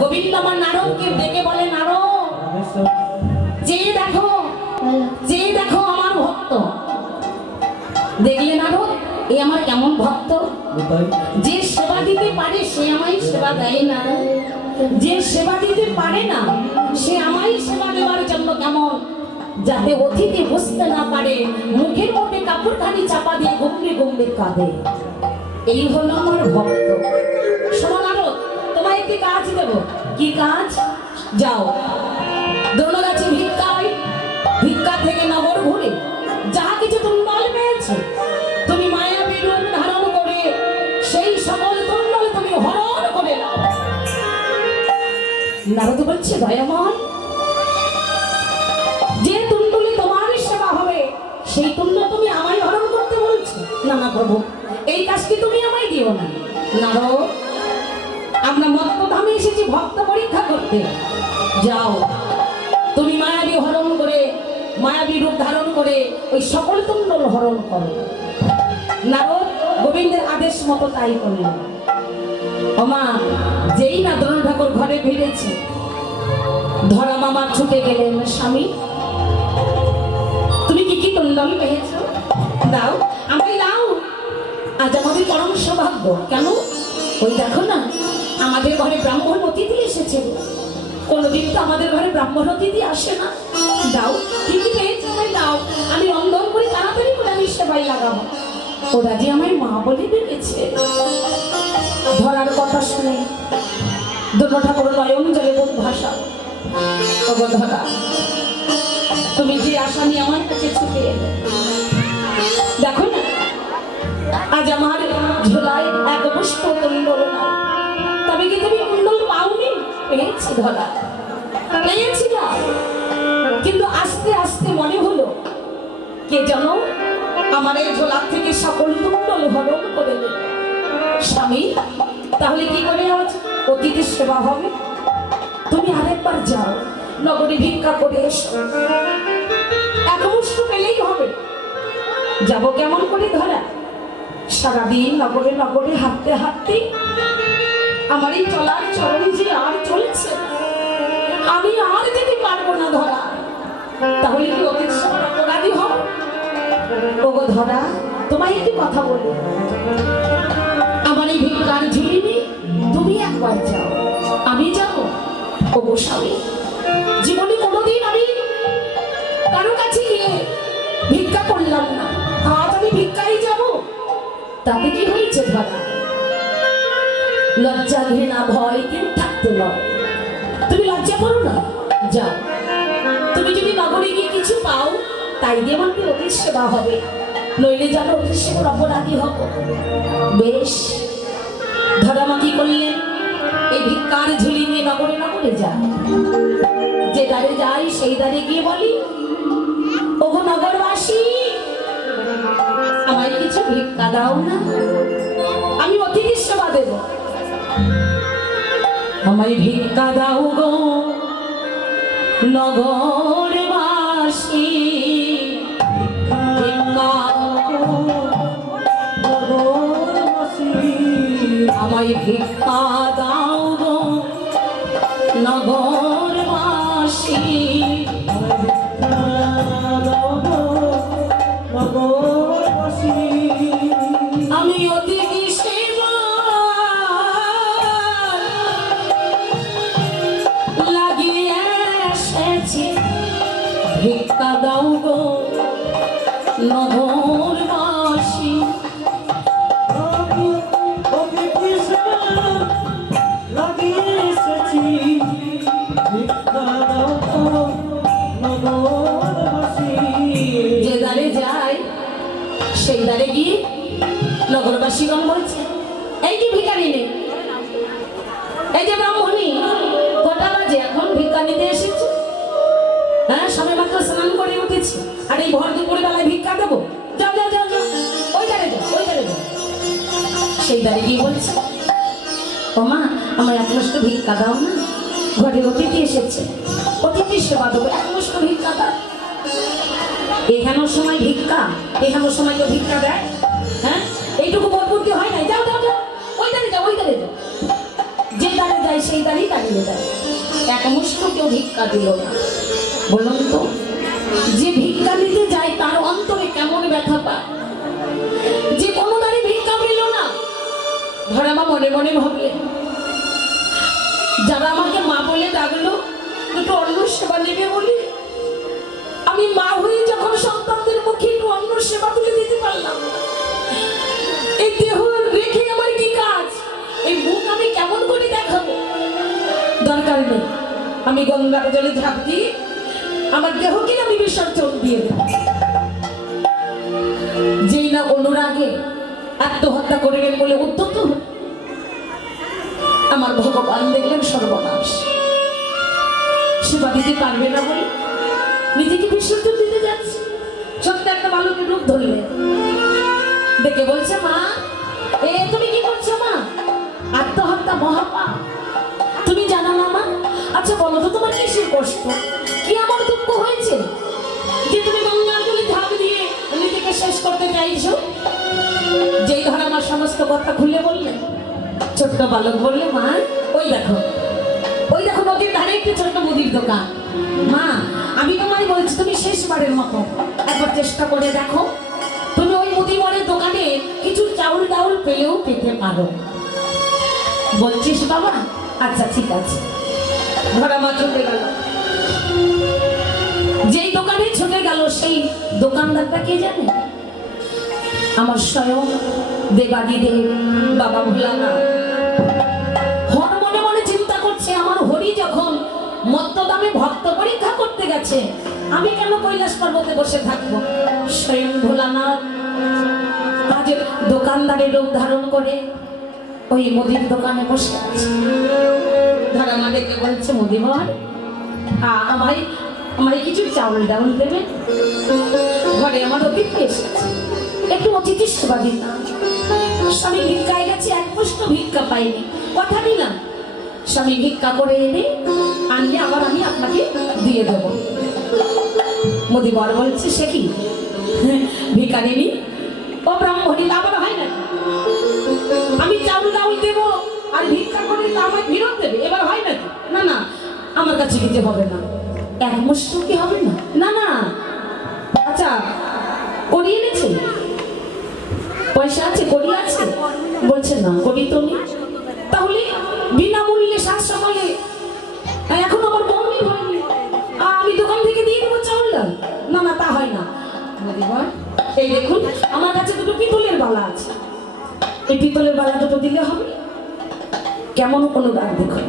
গোবিন্দ আমার নারদকে ডেকে বলে, নারদ যে দেখো আমার ভক্ত। দেখলে নারদ, এই আমার কেমন ভক্ত, যে সেবা দিতে পারে সে আমায় সেবা দেয় না, যে সেবা দিতে পারে না সে আমায় সেবা দেওয়ার জন্য কেমন, যাতে অতিথি বুঝতে না পারে মুখের মধ্যে কাপড়খানি চাপা দিয়ে গম্ভীর গম্ভীর কাঁদে। এই হলো আমার ভক্ত। শোনো নারদ, তোমায় একটি কাজ দেব। কি কাজ? যাও দ্রোণগাছি ভিক্ষায়, ভিক্ষা থেকে নগর ঘুরে যাহা কিছু তুণ্ডল পেয়েছে তুমি মায়াবী রূপ ধারণ করে সেই সকল তুণ্ডল তুমি হরণ করে নাও। নারদ বলছে, দয়াময়, যে তুণ্ডলে তোমার সেবা হবে সেই তুণ্ড তুমি আমায় হরণ করতে বলছো? না না প্রভু, এই কাজটি তুমি আমায় দিও না। নারদ, আমরা মত্তধামে এসেছি ভক্ত পরীক্ষা করতে। যাও তুমি মায়াবী হরণ করে, মায়াবী রূপ ধারণ করে ওই সকল তুণ্ডল হরণ করো। নারদ গোবিন্দের আদেশ মতো তাই করল। ওমা, যেই না দ্রোণ ঠাকুর ঘরে ফিরেছে, ধরা মামা ছুটে গেলেন, স্বামী তুমি কি কি তুণ্ডল পেয়েছো? দাও, আমায় দাও, আজ আমাদের পরম সৌভাগ্য। কেন? ওই দেখো না, আমাদের ঘরে ব্রাহ্মণ অতিথি এসেছে। কোনদিন তো আমাদের ঘরে ব্রাহ্মণ অতিথি আসে না। দাও, কি কি পেয়েছো আমায় দাও, আমি রন্ধন করে তাড়াতাড়ি করে আমি সেবাই লাগাবো। ওরা যে আমায় মা বলে ডেকেছে। ধরার কথা শুনে দ্রোণ ঠাকুর নয়ন জলে বোধ ভাষা, ওগো ধরা, তুমি যে আসামি আমার কাছে ছুটে এলে, দেখো না আজ আমার ঝোলায় এক পুষ্প কুণ্ডল নাই। তবে কি তুমি কুণ্ডল পাওনি? পেয়েছি ধরা, পেয়েছিলাম, কিন্তু আস্তে আস্তে মনে হলো কে যেন আমার এই ঝোলা থেকে সকল কুণ্ডল হরণ করে দেবে। স্বামী, তাহলে কি করে আজ অতিথির সেবা হবে? তুমি আরেকবার যাও, নগরে ভিক্ষা করে এসো, এক মুষ্ঠ পেলেই হবে। যাবো কেমন করে ধরা? সারাদিন নগরে নগরে হাঁটতে হাঁটতে আমার এই চলার চরণে যে আর চলছে, আমি আর যেতে পারবো না ধরা। তাহলে কি অতীত সেবার অপরাধী হব? ওগো ধরা, তোমায় একটি কথা বলি, আমার এই ভিক্ষার ঝুলি নিয়ে তুমি একবার যাও, আমি যাবো। ওগো স্বামী, জীবনে কোনোদিন আমি কারো কাছে গিয়ে ভিক্ষা করলাম না, আজ আমি ভিক্ষাই যাব। তাতে কি হয়েছে ধরা? লজ্জা ঘৃণা ভয় কেউ থাকতে নয়, তুমি লজ্জা করো না। যাও, তুমি যদি নগরে গিয়ে কিছু পাও তাই দিয়ে আমাকে অতীত সেবা হবে, নইলে যেন অতীত সেবার অপরাধী হব। বেশ। ধরা মা কি করলেন? এই ভিক্ষার ঝুলি নিয়ে নগরে নগরে যায়, যে দ্বারে যাই সেই দ্বারে গিয়ে বলি, ওগো নগরবাসী, আমায় কিছু ভিক্ষা দাও না, আমি অতিথির সেবা দেব। আমায় ভিক্ষা দাও গো নগরবাসী, আমায় ভিক্ষা দাও গো নগরবাসী, আমি অতিথি সেবা লাগিয়ে এসেছি, ভিক্ষা দাও গো নগরবাসী। যে দ্বারে যায় সেই দ্বারে গিয়ে নগরবাসীগণ বলছে, এই যে ভিখারি নেই, এই যে ব্রাহ্মণী, কটা বাজে এখন ভিক্ষা নিতে এসেছে? হ্যাঁ, সবাই মাত্র স্নান করে উঠেছি, আর এই ভর দুপুরে বেলায় ভিক্ষা দেবো? যাও যাও যাও যাও, ওই দ্বারে যাও, ওই দ্বারে যাও। সেই দ্বারে গিয়ে বলছে, ও মা, আমার এক মুষ্ঠ ভিক্ষা দাও না, ঘরে অতিথি এসেছে, অতিথির সেবা দেবো, এক মুষ্ঠ ভিক্ষা দাও। এখানোর সময় ভিক্ষা, এখানোর সময় কেউ ভিক্ষা দেয়? হ্যাঁ, এইটুকু বোধ বুদ্ধি হয় না। যাও যাও যাও, ওই দ্বারে যাও, ওই দ্বারে যাও। যে দ্বারে যায় সেই দাঁড়িয়ে দাঁড়িয়ে দেয়। এক মুষ্ট কেউ ভিক্ষা দিল না। বলুন তো, যে ভিক্ষা দিতে যায় তার অন্তরে কেমন ব্যথা পায়। যে কোনো দাঁড়ি ভিক্ষা পেল না, ধরামা মনে মনে ভাবলেন, যারা আমাকে মা বলে ডাকলো একটু অন্ন সেবা নেবে বলে, আমি মা হয়ে যখন সন্তানদের মুখে একটু অন্ন সেবা তুলে দিতে পারলাম, এই দেহ রেখে আমার কি কাজ? এই মুখ আমি কেমন করে দেখাবো? দরকার নেই, আমি গঙ্গার জলে ঝাঁপ দিয়ে আমার দেহকে আমি বিসর্জন দিয়ে দেব। যেই না অনুরাগে আত্মহত্যা করবেন বলে উদ্যত, আমার ভগবান দেখলেন সর্বনাশ, সেবা দিতে পারবে না বলে নিজেকে বিসর্জন দিতে যাচ্ছে। ছোট্ট একটা বালকের রূপ ধরলেন, দেখে বলছে, মা তুমি কি করছো মা? আত্মহত্যা মহাপাপ, তুমি জানো না মা? আচ্ছা বলো তো, তোমার কিসের কষ্ট, কি আমার দুঃখ হয়েছে যে তুমি গঙ্গার জলে ঝাঁপ দিয়ে নিজেকে শেষ করতে চাইছো? যেই ধর আমার সমস্ত কথা খুলে বললেন, ছোট্ট বালক বললে, মা ওই দেখো নদীর ধারে একটি ছোট্ট মুদির দোকান। মা আমি তোমায় বলছি, তুমি শেষবারের মতো একবার চেষ্টা করে দেখো, তুমি ওই মুদিমারের দোকানে কিছু চাউল ডাউল পেলেও পেতে পারো। বলছিস বাবা? আচ্ছা ঠিক আছে। ধরা মা ছুটে গেল। যেই দোকানে ছুটে গেল সেই দোকানদারটা কে জানে? আমার স্বয়ং দেবাদিদেব বাবা ভোলানাথ। হর মনে মনে চিন্তা করছে, আমার হরি যখন মত্তদামে ভক্ত পরীক্ষা করতে গেছে, আমি কেন কৈলাস পর্বতে বসে থাকবো? স্বয়ং ভোলানাথ আজ দোকানদারের রূপ ধারণ করে ওই মুদির দোকানে বসে আছে। ধরা মা ডেকে বলছে, মুদিমার আমায় কিছু চাউল ডাউল দেবে? ঘরে আমার অতিথি এসেছে, একটু অতিথি সেবা দিন। স্বামী ভিক্ষায় গেছে, এক মুষ্ট ভিক্ষা পাইনি, কথা দিলাম স্বামী ভিক্ষা করে এনে আনলে আবার আমি আপনাকে দিয়ে দেবো। মুদিবার বলছে, সে কি ভিখারিনী ও ব্রাহ্মণী, আবার হয় না? আমি চাউল ডাউল দেবো আর ভিক্ষা করে আমায় ফেরত দেবে, এবার হয় নাকি? না না, আমার কাছে দিতে হবে না। এক মুষ্ট কি হবে না? না না। আচ্ছা করি এনেছে, পয়সা আছে, করি আছে? বলছে না, করি তো নেই। তাহলে বিনামূল্যে সাত সকালে, এখন আমার বউনি হয়নি, আমি দোকান থেকে দিয়ে দেবো চাউল ডাল? না না, তা হয় না। এই দেখুন আমার কাছে দুটো পিতলের বালা আছে, এই পিতলের বালা দুটো দিলে হবে? কেমন কোনো দাগ দেখুন,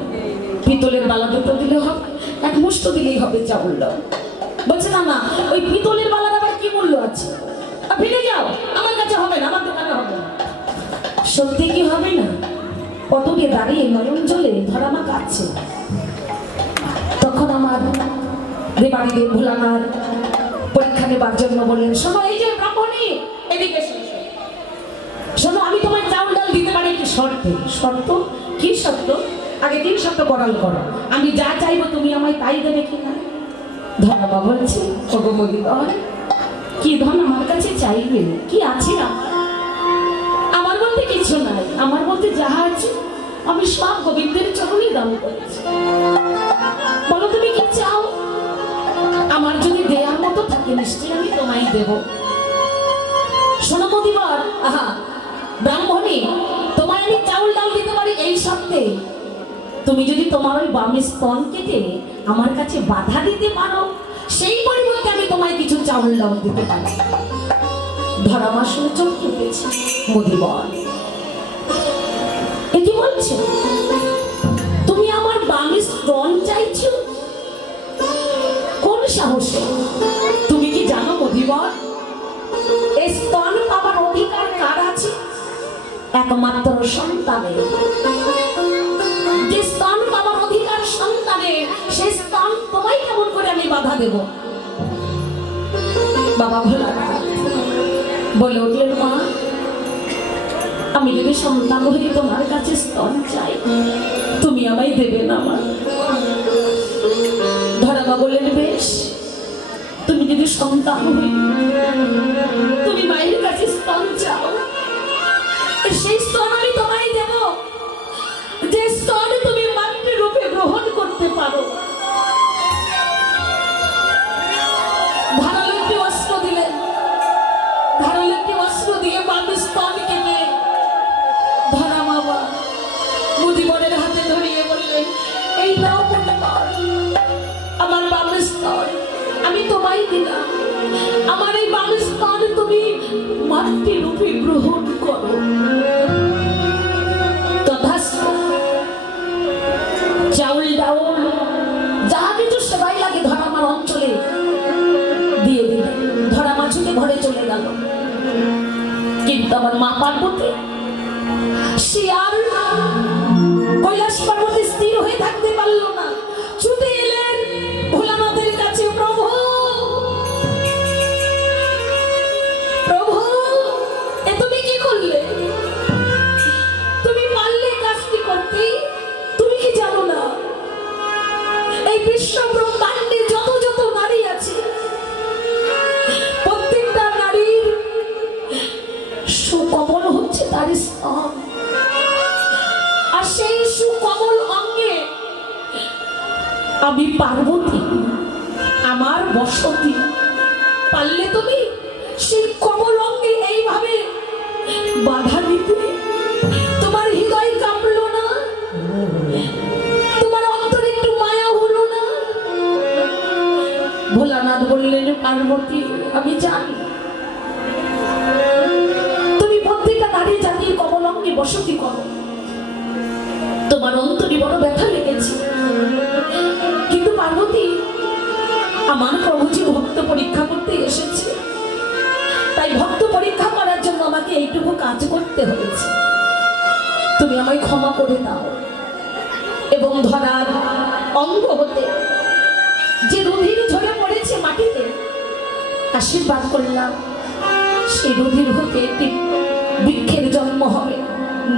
পিতলের বালা দুটো দিলে হবে, এক মুষ্ট দিলেই হবে চাউল ডাল। বলছে না না, ওই পিতলের বালার আবার কি মূল্য আছে? ফিরে যাও, আমার কাছে হবে না, আমার দোকানে হবে না। সত্যি কি হবে না? কতকে দাঁড়িয়ে নয়ন জলে ধরা মা কাঁদছে। তখন আমার দেবাদিদেব ভোলানাথ পরীক্ষা নেবার জন্য বললেন, শোনো এই যে ব্রাহ্মণী, এদিকে শোনো, আমি তোমার চাউল ডাল দিতে পারি কি শর্তে। শর্ত? কি শর্ত? আগে 3 শর্ত করাল করো, আমি যা চাইবো তুমি আমায় তাই দেবে কিনা? ধরা বলছে, ওগো মুদিবার, কি ধন আমার কাছে চাইবে? কি আছে আমার বলতে কিছু নাই, আমার বলতে যাহা আছে আমি সব গোবিন্দের চরণে দান করেছি। বলো তুমি কি চাও? আমার যদি দেয়ার মতো থাকে নিশ্চয়ই আমি তোমায় দেব। শোনো মুদিবার, ব্রাহ্মণী, তোমায় আমি চাউল ডাল দিতে পারি এই শর্তে, তুমি যদি তোমার ওই বামে স্তন কেটে আমার কাছে বাধা দিতে পারো, সেই পরিবর্তে আমি তোমায় কিছু চাউল ডাল দিতে পারি। ধরা মা শুনে চমকে উঠেছে। মুদিবার এ কি বলছে? তুমি আমার বামে স্তন চাইছো? কোন সাহসে? তুমি কি জানো মুদিবার, এই স্তন পাবার অধিকার কার আছে? একমাত্র সন্তানের। যে স্তন পাবার অধিকার সন্তানের, সে স্তন তোমায় কেমন করে আমি বাধা দেব? বাবা ভোলানাথ বলে উঠলেন, মা আমি যদি সন্তান হয়ে তোমার কাছে স্তন চাই, তুমি আমায় দেবে না মা? ধরা মা বললেন, বেশ, তুমি যদি সন্তান হয়ে তুমি মায়ের কাছে স্তন চাও, সেই স্তন আমি তোমায় দেব। যে স্তন তুমি মাত্র তুমি মাতৃরূপে গ্রহণ করো। তথাস্তু। চাউল ডাউল যা কিছু সেবাই লাগে ধরামার অঞ্চলে দিয়ে দিলে, ধরামা ছুটে ঘরে চলে গেল। কিন্তু আমার মা পার্বতী সে আর কৈলাস পর্বতে স্থির হয়ে থাকতে পারল না, ছুটে এলেন ভোলানাথের কাছে। প্রভু, প্রভু, এ তুমি কি করলে? তুমি পারলে কাজটি করতে? তুমি কি জানো না এই বিশ্ব ব্রহ্মাণ্ডে যত যত নারী আছে প্রত্যেকটা নারীর সুকমল হচ্ছে তার স্তন, আর সেই সুকমল অঙ্গে আমি পার্বতী, আমার বসতি। পারলে তুমি সেই কমল অঙ্গে এইভাবে বাধা দিতে? তোমার হৃদয় কাঁপলো না? তোমার অন্তরে একটু মায়া হলো না? ভোলানাথ বললেন, পার্বতী আমি জানি তুমি প্রত্যেকটা নারী জাতির কমল অঙ্গে বসতি করো, তোমার অন্তরে বড় ব্যথা লেগেছে। কিন্তু পার্বতী, আমার প্রভুজি ভক্ত পরীক্ষা করতে এসেছে, তাই ভক্ত পরীক্ষা করার জন্য আমাকে এইটুকু কাজ করতে হয়েছে। তুমি আমায় ক্ষমা করে দাও এবং ধরার অঙ্গ হতে যে রুধির ঝরে পড়েছে মাটিতে, আশীর্বাদ করলাম সেই রুধির হতে একটি বৃক্ষের জন্ম হবে,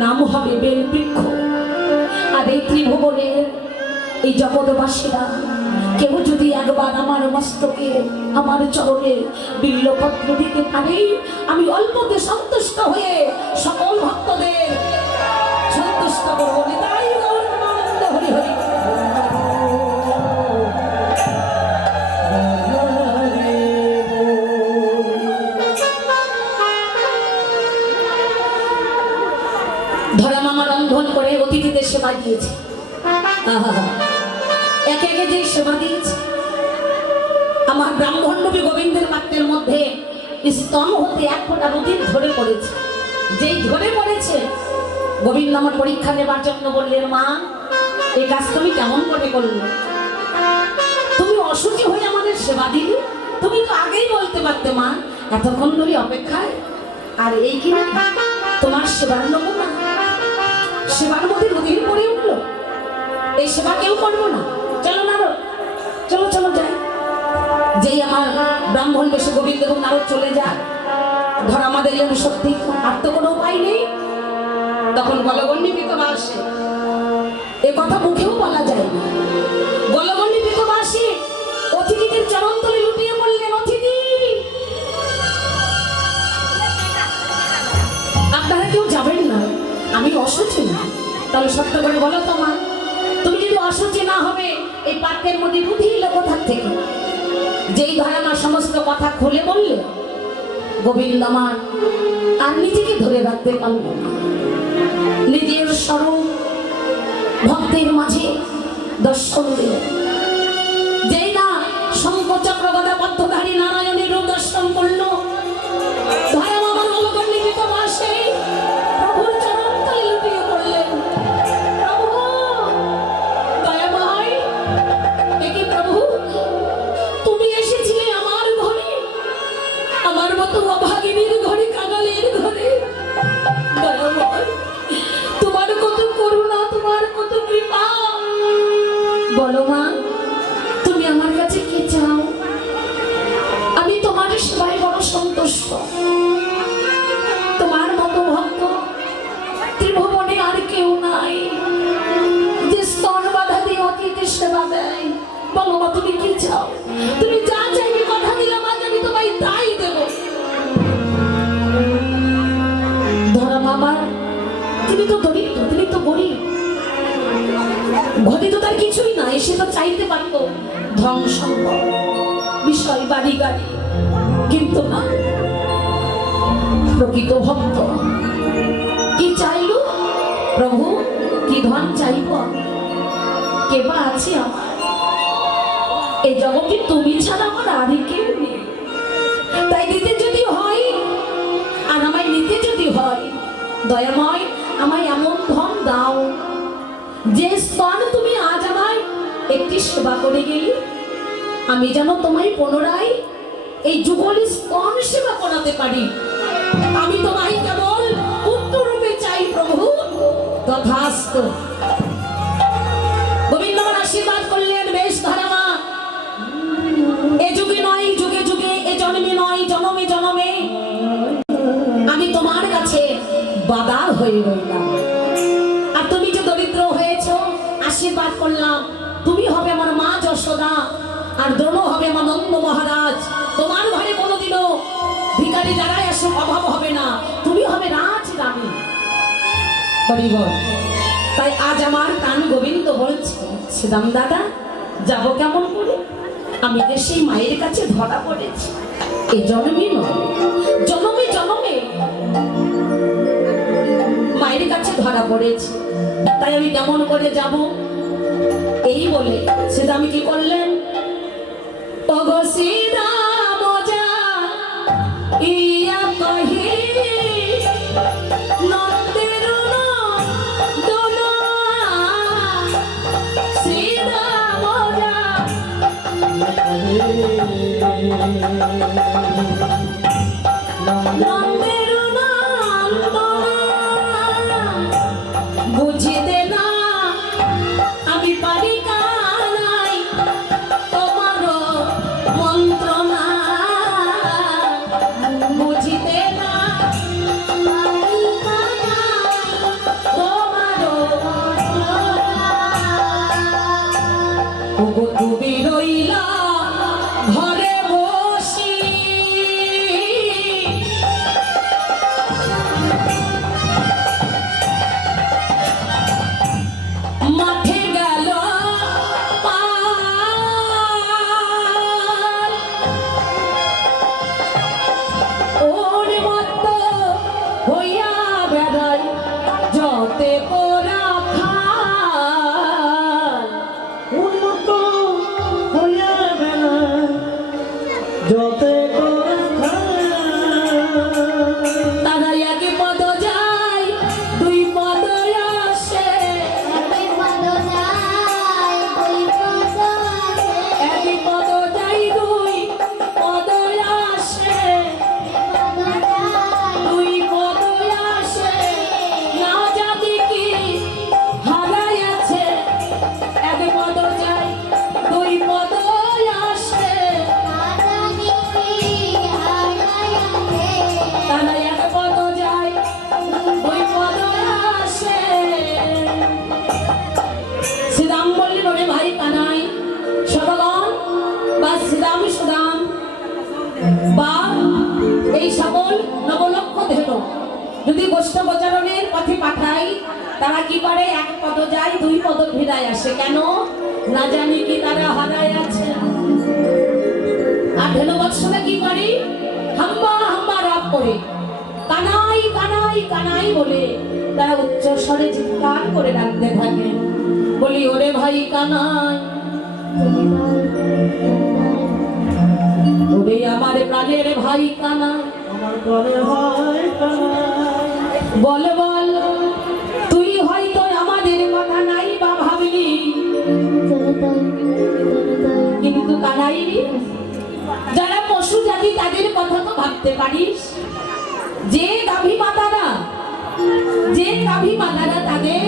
নাম হবে বেল বৃক্ষ। আর এই ত্রিভুবনের এই জগৎবাসীরা কেউ যদি একবার আমার মস্তকে, আমার চরণে বিল্লপত্র দিতে পারে, আমি অল্পতে সন্তুষ্ট হয়ে সকল ভক্তদের সন্তুষ্ট করবো। তাই আনন্দ হরি হরি। ধরামামা রন্ধন করে অতিথিদের সেবা দিয়েছে। একে একে যে সেবা দিয়েছে, আমার ব্রাহ্মণ নবী গোবিন্দের পাত্রের মধ্যে স্তন হতে এক ফোঁটা রুধির ঝরে পড়েছে। যেই ঝরে পড়েছে, গোবিন্দ আমার পরীক্ষা নেবার জন্য বললেন, মা এই কাজ তুমি কেমন করে করলে? তুমি অসুচি হয়ে আমাদের সেবা দিলে? তুমি তো আগেই বলতে পারতে মা, এতক্ষণ ধরে অপেক্ষায়। আর এই কি তোমার সেবার নমুনা? সেবার মধ্যে রুধির পড়ে উঠলো, এই সেবা কেউ করবো না? চলো নারদ, চলো চলো যাই। যেই আমার ব্রাহ্মণ বেশে গোবিন্দ এবং নারদ চলে যায়, ধর আমাদের যেন সত্যি আর তো কোনো উপায় নেই। তখন গলগণ্ডী বিধবা আসে, এ কথা মুখেও বলা যায় না। গলগণ্ডী বিধবা আসে অতিথিদের চরণতলে লুটিয়ে বললেন, অতিথি আপনারা কেউ যাবেন না, আমি অসুচি না। তাহলে সত্য করে বলো তো মা, তুমি যদি অসুচি না হবে এই পাত্রের মধ্যে রুধির এলো কোথার থেকে? যেই ধরামা সমস্ত কথা খুলে বললে, গোবিন্দ আমার আর নিজেকে ধরে রাখতে পারল না। নিজের স্বরূপ ভক্তের মাঝে দর্শন দিল। যেই না শঙ্খ চক্র গদা পদ্মধারী নারায়ণের রূপ দর্শন করল, ধরামা আমার গলগণ্ডী বিধবা আসে প্রভুর চরণতলে লুটিয়ে পড়লেন, প্রভু দয়াময়, এ কি প্রভু তুমি এসেছিলে আমার ঘরে, আমার মতো অভাগিনীর ঘরে, কাঙালের ঘরে। দয়াময়, তোমার কত করুণা, তোমার কত কৃপা। বলো মা, তুমি আমার কাছে কি চাও? আমি তোমার সেবায় বড় সন্তুষ্ট। তোমার মতো ভক্ত ত্রিভুবনে আর কেউ নাই যে স্তন বাধা দিয়ে অতিথির সেবা দেয়। বলো মা, তুমি কি চাও? তুমি যা চাইবে কথা দিলাম, আজ আমি তোমায় তাই দেব। ধরা মামা, তিনি তো দরিদ্র, তিনি তো গরিব, ঘরে তো তার কিছুই নাই। সে তো চাইতে পারত ধন সম্পদ, বিষয়, বাড়ি গাড়ি, কিন্তু না, প্রকৃত ভক্ত কি চাইল? প্রভু কি ধন চাইব? কেবা আছে আমার এই জগতে? তুমি ছাড়া আমার আর কেউ নেই। তাই দিতে যদি হয় দয়াময় আমায় এমন ধন দাও যে স্তন তুমি আজ আমায় একটি সেবা করে গেলি, আমি যেন তোমায় পুনরায় এই যুগলি স্তন সেবা করাতে পারি। আমি তোমায় কেবল পুত্র রূপে চাই প্রভু। তথাস্তু। গোবিন্দ আমার আশীর্বাদ করলেন, বেশ ধরামা, এ যুগে নয় যুগে যুগে, এ জন্মে নয় জনমে জনমে আমি তোমার কাছে বাধা হয়ে রইলাম। আর তুমি যে দরিদ্র হয়েছ, আশীর্বাদ করলাম, তুমি হবে আমার মা যশোদা, আর দ্রোণ হবে আমার নন্দ মহারাজ। তোমার ঘরে কোনোদিনও ভিখারি যারাই আসুক অভাব হবে না, তুমি হবে রাজ রানী। হরিবল। তাই আজ আমার প্রাণ গোবিন্দ বলছে, শ্রীরাম দাদা যাব কেমন করে? আমি যে সেই মায়ের কাছে ধরা পড়েছি, এই জন্মে নয় জনমে জনমে মায়ের কাছে ধরা পড়েছি, তাই আমি কেমন করে যাব? এই বলে শ্রীরাম কি করলেন, ওগো শ্রীরাম যা ইয়া কহি নন্দের নন্দন, শ্রীরাম যা নন্দের নন্দন, বুঝিতে না আমি পারি কানাই তোমার মন্ত্রণা, বুঝিতে না পারি কানাই তোমার মন্ত্রণা। ওগো তুমি রইলা ঘরে বসি, মাঠে গেল পাল, ওর মতো হইয়া বেড়াই যতে পোড়া খাল, ওর মতো হইয়া বেড়ায় যতে করে তারা এক পদ যায় দুই পদ আসে, এক পদ যাই দুই পদ আসে, দুই পদ আসে না জানি কি হারাই আছে, এক পদ যাই দুই পদ আসে, তারা এক পদ যায় দুই পদ আসে। শ্রীরাম বললেন, ওরে ভাই কানাই সদগণ বা শ্রীরাম সুদাম বা এই সকল নবলক্ষ ধেন যদি বৈষ্ণবচরণের পথে পাঠাই, তারা কি করে এক পদ যায় দুই পদ ফিরায় আসে, কেন না জানি কি তারা হারায় আছে। আর ধেনু বৎসলে কি করে, হাম্বা হাম্বা রাগ করে কানাই কানাই কানাই বলে তারা উচ্চ স্বরে চিৎকার করে ডাকতে থাকে। বলি, ওরে ভাই কানাই, ওরে আমার প্রাণের ভাই কানাই, আমার করে হয় বল বল তুই হয়তো আমাদের কথা নাই বা ভাবলি, কিন্তু কানাই যারা পশু জাতি তাদের কথা তো ভাবতে পারিস। যে গাভী মাতারা তাদের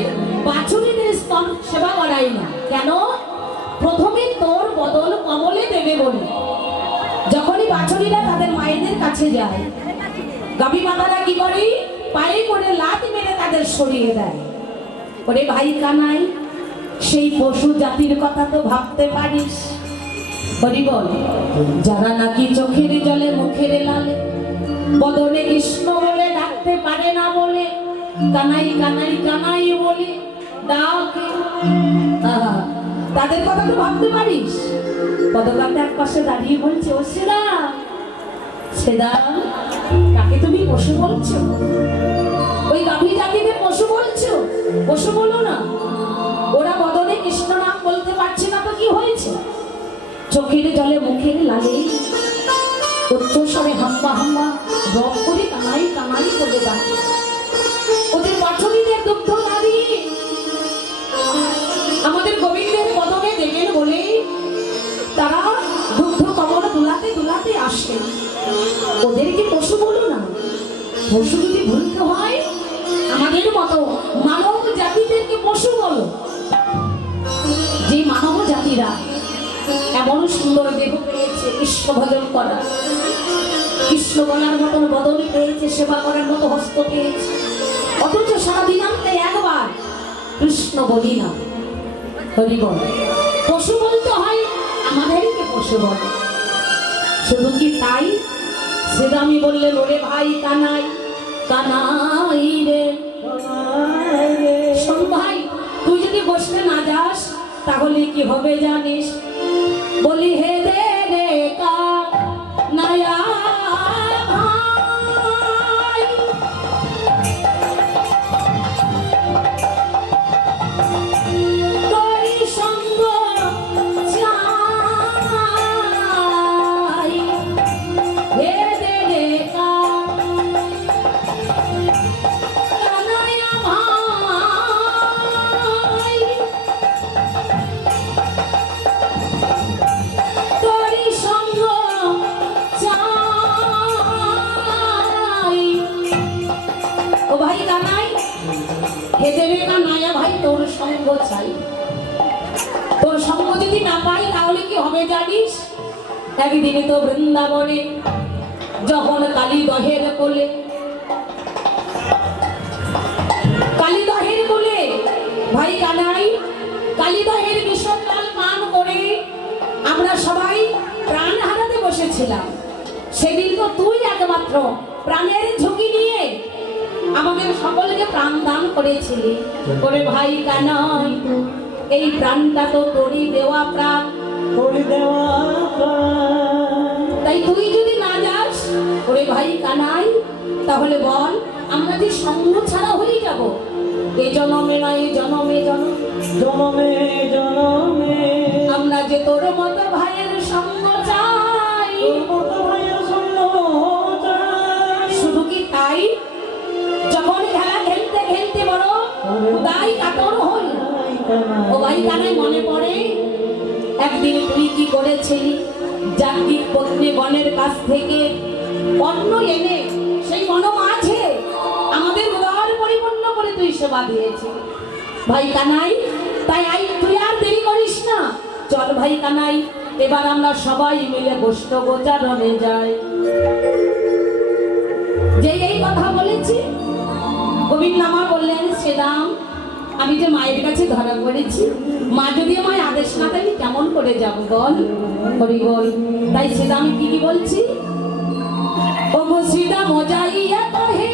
বাছুরিদের স্তন সেবা করায় না, কেন? প্রথমে তোর বদল কমলে দেবে বলে। যখনই বাছুরিরা তাদের মায়েদের কাছে যায়, গাভী মাতারা কি করে, পায়ে করে লাথ মেরে তাদের সরিয়ে দেয়। ওরে ভাই কানাই, সেই পশু জাতির কথা তো ভাবতে পারিস। হরি বল, যারা নাকি চোখের জলে মুখের লালে বদনে কৃষ্ণ বলে ডাকতে পারে না বলে কানাই কানাই কানাই বলে ডাকে, তাদের কথা তো ভাবতে পারিস। পদকাতে এক পাশে দাঁড়িয়ে বলছে, ও শ্রীরাম, শ্রীরাম কাকে তুমি পশু বলছো? ওই গাভী জাতিদের পশু বলছো? পশু বলো না, ওরা বদনে কৃষ্ণ নাম বলতে পারছে না তো কি হয়েছে? চোখের জলে মুখের লালে উচ্চ স্বরে হাম্বা হাম্বা রব করে কানাই কানাই করে ডাকে। আমাদের গোবিন্দের বদনে দেবেন বলে তারা দুগ্ধ কমল দুলাতে দুলাতে আসে। ওদেরকে পশু বলো না, পশু যদি ভুলতে হয় আমাদের মতো মানব জাতিদেরকে পশু বলো। যে মানব জাতিরা এমন সুন্দর দেহ পেয়েছে কৃষ্ণ ভজন করা, কৃষ্ণ বলার মতন বদন পেয়েছে, সেবা করার মতো হস্ত পেয়েছে, অথচ সারাদিনান্তে একবার কৃষ্ণ বলি না, হরি বল। পশু বলতে হয় আমাদেরকে পশু বলে। শুধু কি তাই, শ্রীরামী বললেন ওরে ভাই কানাই, কানাই রে শোন ভাই, তুই যদি বসতে না যাস তাহলে কি হবে জানিস? বলি হে দে রে কানায়া ভাই, তোরি সঙ্গ চাই, হে দে রে কানায়া ভাই, তোরি সঙ্গ চাই। ও ভাই কানাই, হে দেবে কানায়া ভাই, তোর সঙ্গ চাই। তোর সঙ্গ যদি না পাই তাহলে কি হবে জানিস? একদিনে তো বৃন্দাবনে যখন কালীদহের কোলে, কালীদহের কোলে ভাই কানাই, কালীদহের বিষকাল পান করে আমরা সবাই প্রাণ হারাতে বসেছিলাম। সেদিন তো তুই একমাত্র প্রাণের ঝুঁকি নিয়ে আমাদের সকলকে প্রাণ দান করেছিলি। করে ভাই কানাই, এই প্রাণটা তো তোরই দেওয়া প্রাণ, তোরি দেওয়া প্রাণ। তাই তুই যদি না যাস ওরে ভাই কানাই, তাহলে বল আমরা যে সঙ্গ ছাড়া হয়ে যাব। এই জনমে নয় জনমে জনম, জনমে জনমে আমরা যে তোর মতো ভাইয়ের সঙ্গ চাই। তোর মতো ভাইয়ের সঙ্গ চাই। শুধু কি তাই, যখন খেলা খেলতে খেলতে বড় উদাই কাতর হই। ও ভাই কানাই, মনে পড়ে একদিন তুই কি করেছিলি? জাগতিক পত্নী বনের কাছ থেকে অন্ন এনে সেই মন মাঝে আমাদের উদার পরিপূর্ণ করে তুই সেবা দিয়েছিস ভাই কানাই। তাই তুই আর দেরি করিস না, চল ভাই কানাই, এবার আমরা সবাই মিলে গোষ্ঠ গোচারণে যাই। যে এই কথা বলেছি গোবিন্দ আমার বললেন, শ্রীরাম আমি যে মায়ের কাছে ধরা পড়েছি, মা যদি আমায় আদেশ না দেয় কেমন করে যাব বল, হরি বল। তাই শ্রীরাম কি কি বলছি? ও গো শ্রীরাম যাইয়া কহে,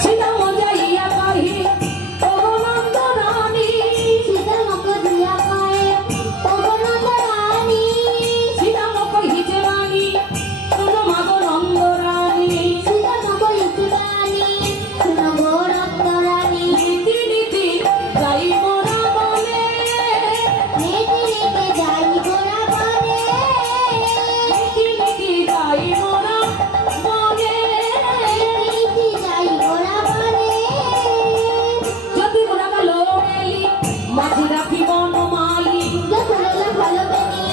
শ্রীরাম যাইয়া কহে ও গো নন্দ রানী, শ্রীরাম দিয়া কয়ে ও গো নন্দ রানী, শ্রীরাম কহিছে রানী শুনো মা গো নন্দ রানী, শ্রীরাম কইছে রানী শুনো গো নন্দ রানী, নীতি নীতি যাই মোরা বলে, নীতি নীতি যাই গোরা বনে, নীতি নীতি যাই মোরা বলে, নীতি যাই গোরা বনে, যদি মোরা ভালো মেলি মাঝে রাখি বনমালী, যত লোলা ভালো বেনি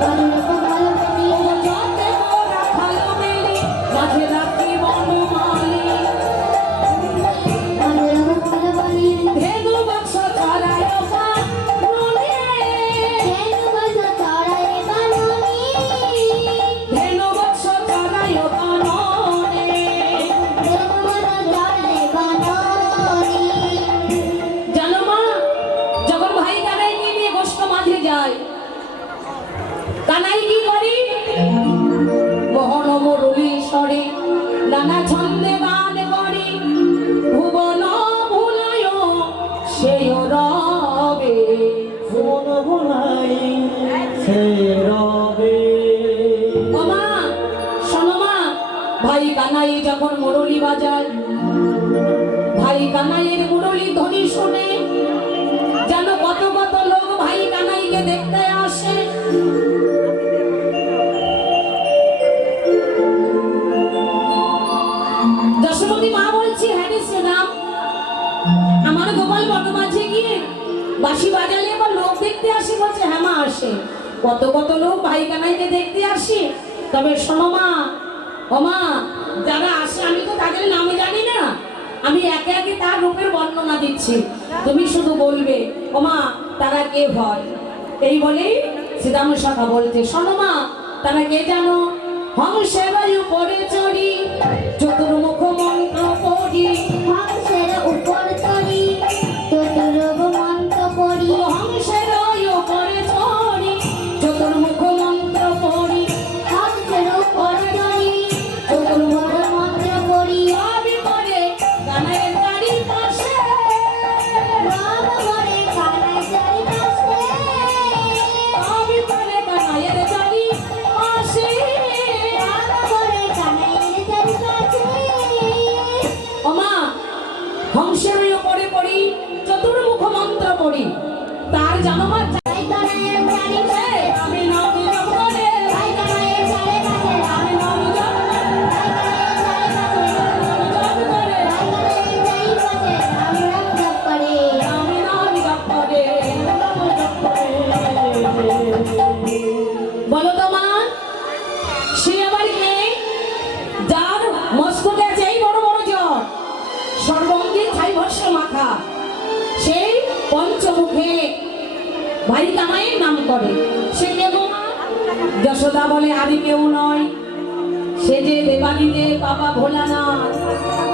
বড় ভালো বেনি, যাতে মোরা ভালো মেলি মাঝে রাখি বনমালী, বড় ভালো বেনি, ধেনু বাক্স ছড়ায় কাননে, ধেনু বাস চড়াই বাননি, ধেনু বাক্স ছড়ায় কাননে। ধেনু বাস চড়াই বাননি। জানো মা, যখন ভাই কানাই নিয়ে গোষ্ঠ মাঝে যায়, কানাই কি করে? মোহন মুরলী স্বরে নানা ছন্দে গান করে, ভুবন ভুলায় সেই রবে, ভুবন ভুলাই সে রবে। ও মা শোনো মা, ভাই কানাই যখন মুরলী বাজায়, ভাই কানাইয়ের মুরলী ধ্বনি শুনে যেন কত কত লোক ভাই কানাইকে দেখতে আসে। বাঁশি বাজালে আবার লোক দেখতে আসে, বলছে হ্যাঁ মা আসে, কত কত লোক ভাই কানাইকে দেখতে আসে। তবে শোনো মা, ও মা, যারা আসে আমি তো তাদের নামে জানি না, আমি একে একে তার রূপের বর্ণনা দিচ্ছি, তুমি শুধু বলবে ও মা তারা কে হয়। এই বলেই শ্রীরাম সখা বলছে, শোনো মা তারা কে জানো? হংসের উপরে চড়ি চতুর্মুখ মন্ত্র পড়ি, হংসের উপর চড়ি চতুর্মুখ মন্ত্র পড়ি, হংসের উপরে চড়ি চতুর্মুখ মন্ত্র পড়ি, হংসের উপর চড়ি চতুর্মুখ মন্ত্র পড়ি, আমি করে কানাইয়ের বাড়ির পাশে, রাম করে কানাই চারিপাশে, আমি করে কানাইয়ের বাড়ির পাশে। রাম করে কানাইয়ের চারিপাশে। ও মা, হংসের উপরে পড়ি চতুর্মুখ মন্ত্র পড়ি, তার জানো মা? ভাই কানাইয়ের চারিপাশে, আমি নাম জপ করে, ভাই কানাইয়ের চারিপাশে, আমি নাম জপ করে, ভাই কানাইয়ের চারিপাশে, নাম জপ করে, ভাই কানাইয়ের চারিপাশে, আমি নাম জপ করে। বলো তো মা, সে আবার কে? যার মস্তকে আছে এই বড় বড় জ্বর, সর্বঙ্গে ছাই ভস্য মাথা, সেই পঞ্চমুখে ভাই কানাইয়ের নাম করে, সে কে গো মা? যশোদা বলে আদি কেউ নয়, সে যে দেবানীতে বাবা ভোলানাথ,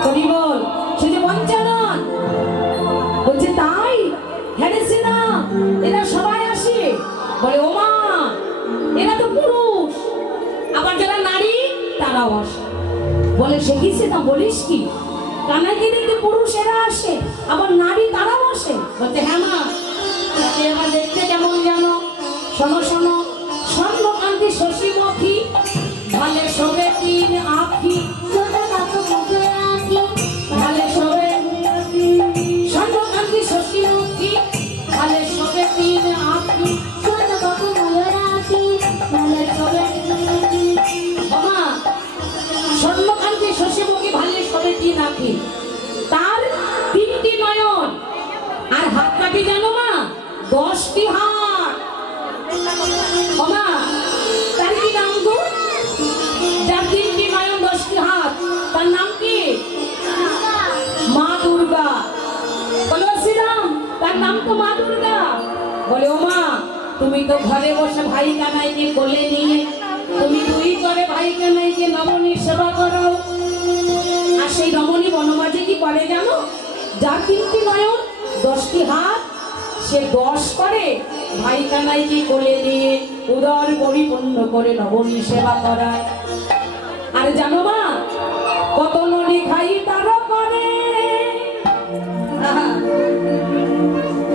হরি বল, সে যে পঞ্চানন। বলছে তাই? হ্যাঁ রে সিনা, এরা সবাই আসে। বলে ও মা, এরা তো পুরুষ, আবার যারা নারী তারাও আসে। বলে সে কি সেটা বলিস কি? কানাইকে দেখতে পুরুষেরা আসে, আবার নারী তারাও আসে। বলছে হ্যাঁ মা, তাকে এবার দেখতে কেমন জানো? শোনো শোনো, স্বর্ণকান্তি শশীমুখী, ভালে শোভে তিন আঁখি, ছোট কাকু মুখে রাখি, ভালে শোভে স্বর্ণকান্তি শশীমুখী, ভালে শোভে তিন আঁখি। ছোট কাকু মুখে রাখি, ভালো সবে বাবা, স্বর্ণকান্তি শশীমুখী ভালে শোভে তিন আঁখি, তার 3টি নয়ন, আর হাত কাটি জানো মা? 10টি হাত। বাবা, তার কি নাম গো? যার 3টি নয়ন 10টি হাত, তার নাম কি? মা দুর্গা। বলো শ্রীরাম, তার নাম তো মা দুর্গা। বলে ও মা, তুমি তো ঘরে বসে ভাই কানাইকে কোলে নিয়ে তুমি দুই করে ভাই কানাইকে নবনীর সেবা করো, আর সেই রমণী বনবাজে কি করে জানো? যার 3টি নয়ন 10টি হাত, সে 10 করে ভাই কানাইকে কোলে নিয়ে উদর পরিপূর্ণ করে নবনীর সেবা করায়। আর জানো মা, কত নদী খাই তারও করে,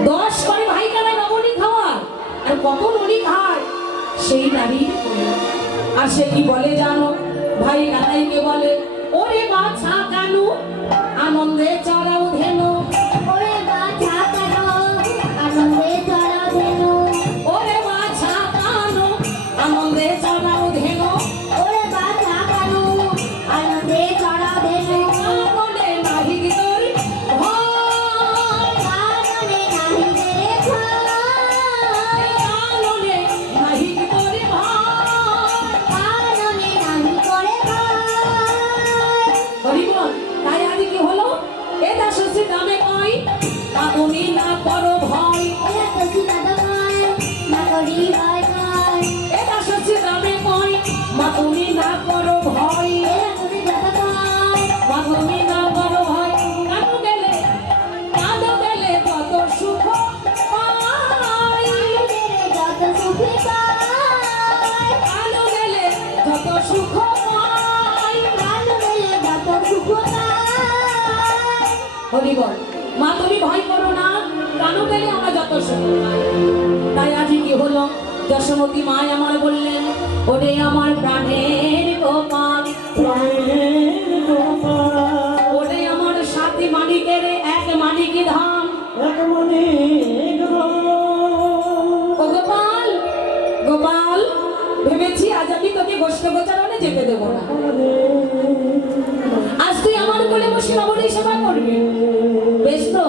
10 করে ভাই কানাই নবনী খাওয়া, আর কত নদী খায় সেই নারী। আর সে কি বলে জানো? ভাই কানাইকে বলে ওরে বাছা কানু, আনন্দে চড়াও ধেনু, ওরে বাছা কানো, আনন্দে চড়া ধেনু, ওরে বাছা কানু, আনন্দে চড়াও ধেনু, ওরে বাছা কানো, আনন্দে চড়া ধেনু, কাননে নাহি তোর ভয়, কাননে নাহি রে ভয়, কাননে নাহি তোর ভয়। কাননে নাহি করে ভয়। হরি বল। তাই আজ কি হলো? এটা শশী নামে কই, আপনি না করো ভয়। এরা কচি দাদা ভয়, না করি ভয় ভয়। এটা শশী নামে কই, মা তুমি না করো ভয়, এরা কচি দাদা ভয়, মা তুমি না করো ভয়। কাঁদো গেলে কত সুখ পাই, রে যত সুখী পায়, কাঁদো গেলে যত সুখ পাই। কালো বেলে যত সুখ পায়। হরি বল। মা তুমি ভয় করো না, কানো গেলে আমরা যত সুখ পাই। তাই আজ কি হলো? যশোমতী মা আমার বললেন, ওরে আমার প্রাণের গোপাল, প্রাণের গোপাল, ওরে আমার সাথী মানিকের এক মানিকি ধাম। এক মনে ও গোপাল, গোপাল, ভেবেছি আজ আমি তোকে গোষ্ঠ গোচারণে যেতে দেবো না, আজ তুই আমার কোলে বসে নবনীর সেবা করবি। বেশ তো,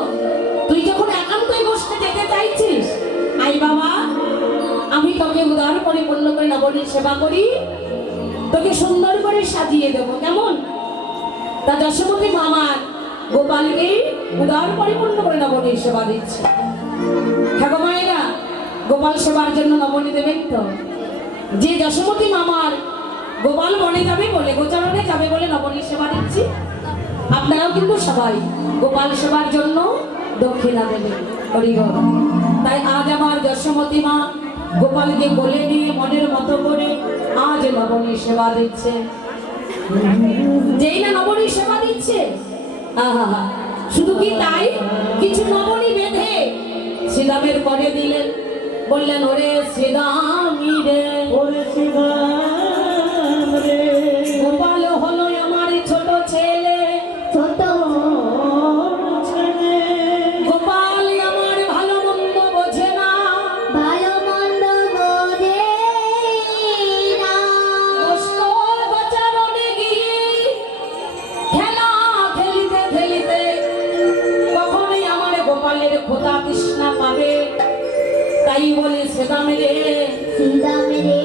তুই যখন একান্তই গোষ্ঠে যেতে চাইছিস নবনীর সেবা করি, তোকে সুন্দর করে সাজিয়ে দেবো, কেমন? তা যশোমতী মামার গোপালকে উদার পরিপূর্ণ করে নবনীর সেবা দিচ্ছে। হ্যাঁ গো মায়েরা, গোপাল সেবার জন্য নবনী দেবেন তো? যে যশোমতী মামার গোপাল বনে যাবে বলে, গোচারণে যাবে বলে নবনীর সেবা দিচ্ছি, আপনারাও কিন্তু সবাই গোপাল সেবার জন্য দক্ষিণা দেবেন। হরিবল। তাই আজ আমার যশোমতী মা গোপালকে বলে নিয়ে মনের মতো করে আজ নবনীর সেবা দিচ্ছে। যেই না নবনীর সেবা দিচ্ছে, আহা, শুধু কি তাই, কিছু নবনী বেঁধে শ্রীরামের করে দিলেন, বললেন ওরে শ্রীরামী রে, ওরে শ্রীরাম রে, গোপাল হলো আমার ছোট ছেলে, ছোট ছেলে, গোপাল আমার ভালো মন্দ বোঝে না, ভালো মন্দ বোঝে না। কষ্ট গোচারণে গিয়ে খেলা খেলিতে খেলিতে কখনোই আমার গোপালের খোদা তৃষ্ণা পাবে। তাই বলে শ্রীরামে রে, শ্রীরামে রে,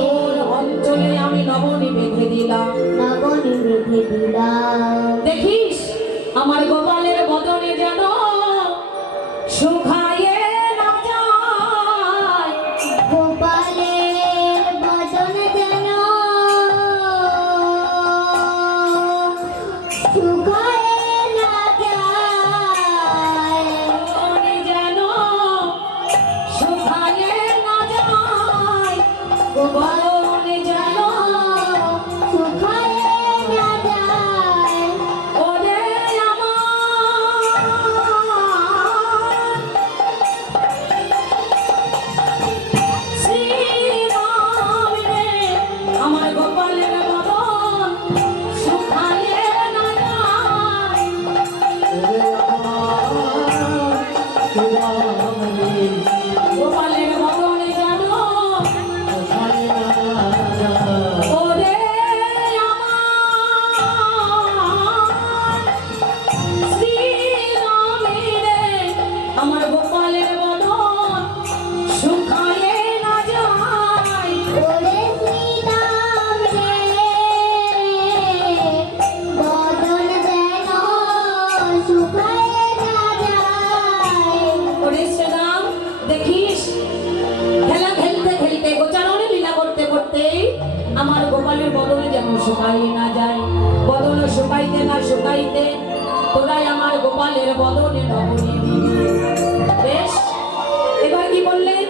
তোর অঞ্চলে আমি নবনী বেঁধে দিলাম। নবনী বেঁধে দিলাম। দেখিস আমার গোপালের বদনে যেন শুকায়ে না যায়, গোপালের বদন যেন শুকায়ে না যায়। বদনে যেন শুকায়ে না যায়, বদনে যেন শুকায়ে না যায়। ওরে আমার শ্রীরাম রে, আমার গোপালের বদন শুকায়ে না যায়, শ্রীরাম রে, গোপালের বদনে যেন কোথায় না যায়। ওরে আমার শ্রীরাম রে, আমার গোপালের বদন শুকায়ে না যায়, ওরে শ্রীরাম রে, বদন যেন শুকায়ে না যায়। ওরে শ্রীরাম, দেখিস খেলা খেলতে খেলতে গোচারণে লীলা করতে করতে আমার গোপালের বদনে যেন শুকাইয়ে না যায়, বদন শুকাইতে না শুকাইতে তোরাই আমার গোপালের বদনে নবনী দিবি। বেশ, এবার কি বললেন?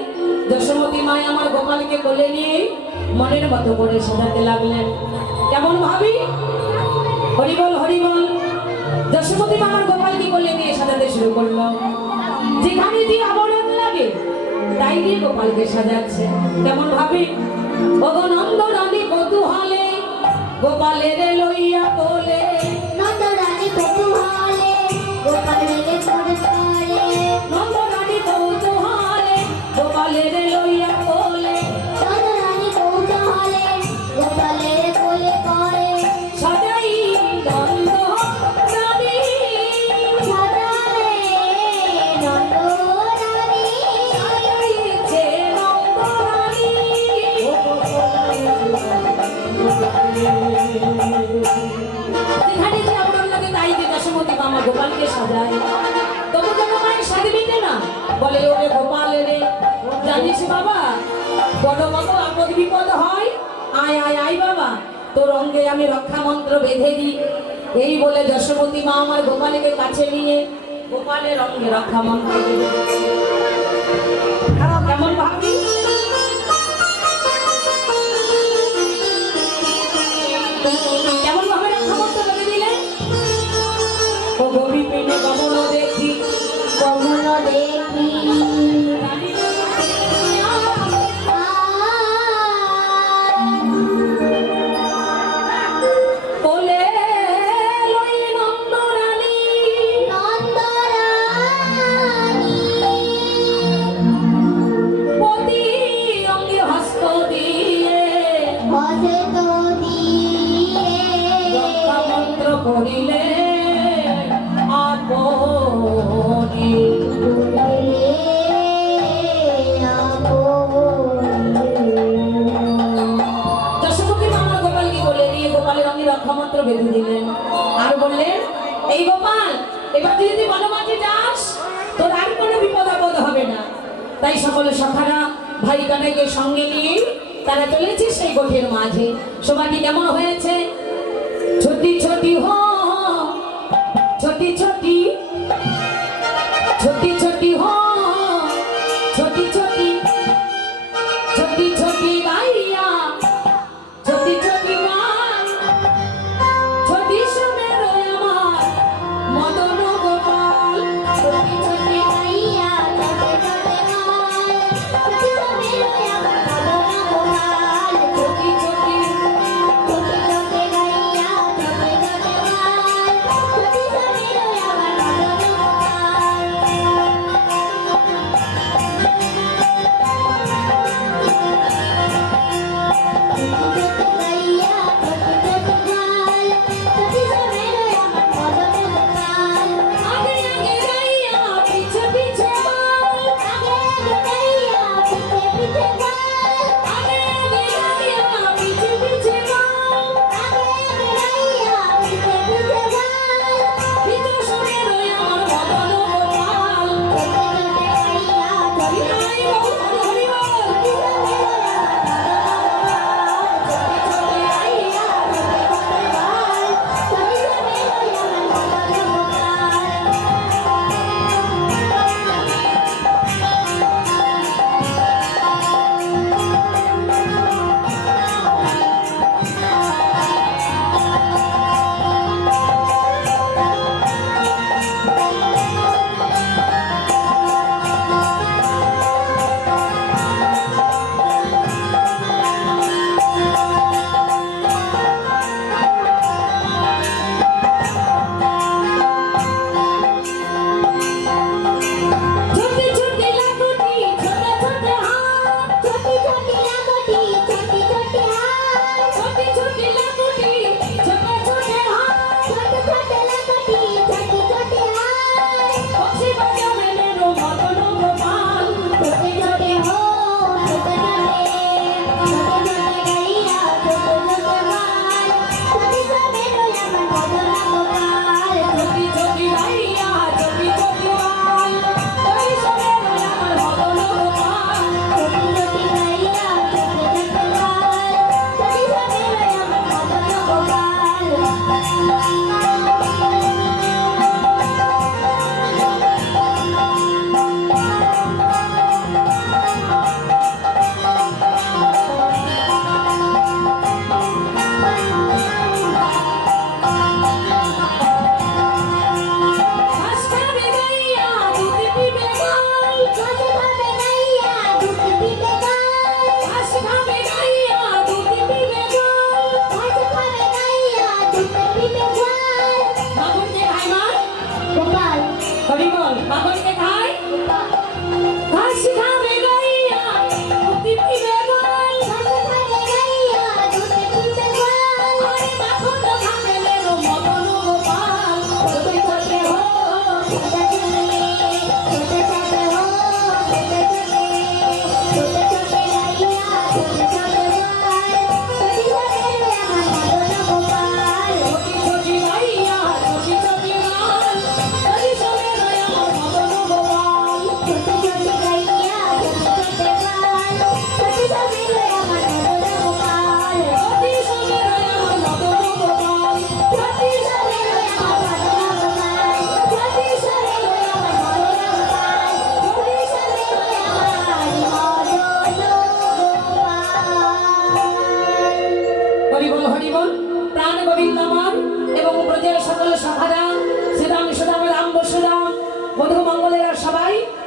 যশোমতী মায় আমার গোপালকে কোলে নিয়ে মনের মতো করে সাজাতে লাগলেন। কেমন ভাবি? হরিবল হরিবল। যশোমতী মা আমার গোপালকে কোলে নিয়ে সাজাতে শুরু করলো। যেখানে যে আবরণ লাগে তাই দিয়ে গোপালকে সাজাচ্ছে। কেমন ভাবি? ওগো নন্দরানী কৌতূহলে গোপালের লইয়া কোলে, নন্দরানী কৌতূহলে গোপালের কোলে চলে। নন্দরানী কৌতূহলে গোপালের লইয়া কোলে, নন্দরানী কৌতূহলে গোপালের কোলে করে। সাজাই নন্দরানী, সাজায় নন্দরানী, সাজাইছে নন্দরানী। যেখানে যে আবরণ লাগে তাই দিয়ে যশোমতী মা আমার গোপালকে সাজায়। তবু কেন মায়ের সাজবিতে না? বলে ওরে গোপাল রে, জানিস বাবা বড় মতো আপদ বিপদ হয়, আয় আয় আয় বাবা, তোর অঙ্গে আমি রক্ষা মন্ত্র বেঁধে দিই। এই বলে যশোমতী মা আমার গোপালকে কাছে নিয়ে গোপালের অঙ্গে রক্ষা মন্ত্র বেঁধে দিচ্ছে। কেমন ভাবি? কেমন ভাবে রক্ষা মন্ত্র বেঁধে দিলেন? ও গভীর পেটে কমল দেখি, কমল দেখি কোলে লই নন্দরানী, নন্দরানী, বেঁধে দিলেন আর বললেন, এই গোপাল, এবার তুই যদি বনমাঝে যাস তোর আর কোনো বিপদ আপদ হবে না। তাই সকল সখারা ভাই কানাইকে সঙ্গে নিয়ে তারা চলেছে সেই গোঠের মাঝে। সবাইটি কেমন হয়েছে? ছোটি ছোটি হো, ছোটি ছোটি, ছোটি ছোটি হো, ছোটি ছোটি, ছোটি ছোটি গাইয়া, ছোটি ছোটি গান, ছোটি সুমের আমার মদন গোপাল। ছোটি ছোটি গাইয়া ছোটে ছোটে গান, ছোটি ছোটি আমার মদন গোপাল। ছোটি ছোটি, ছোটি ছোটি গাইয়া ছোটে ছোটে গান, ছোটি ছোটি আমার মদন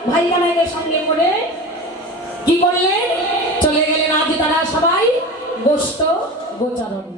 ভাই কানাইয়ের সঙ্গে করে কি করলেন? চলে গেলেন আজ তারা সবাই গোষ্ঠ গোচারণে।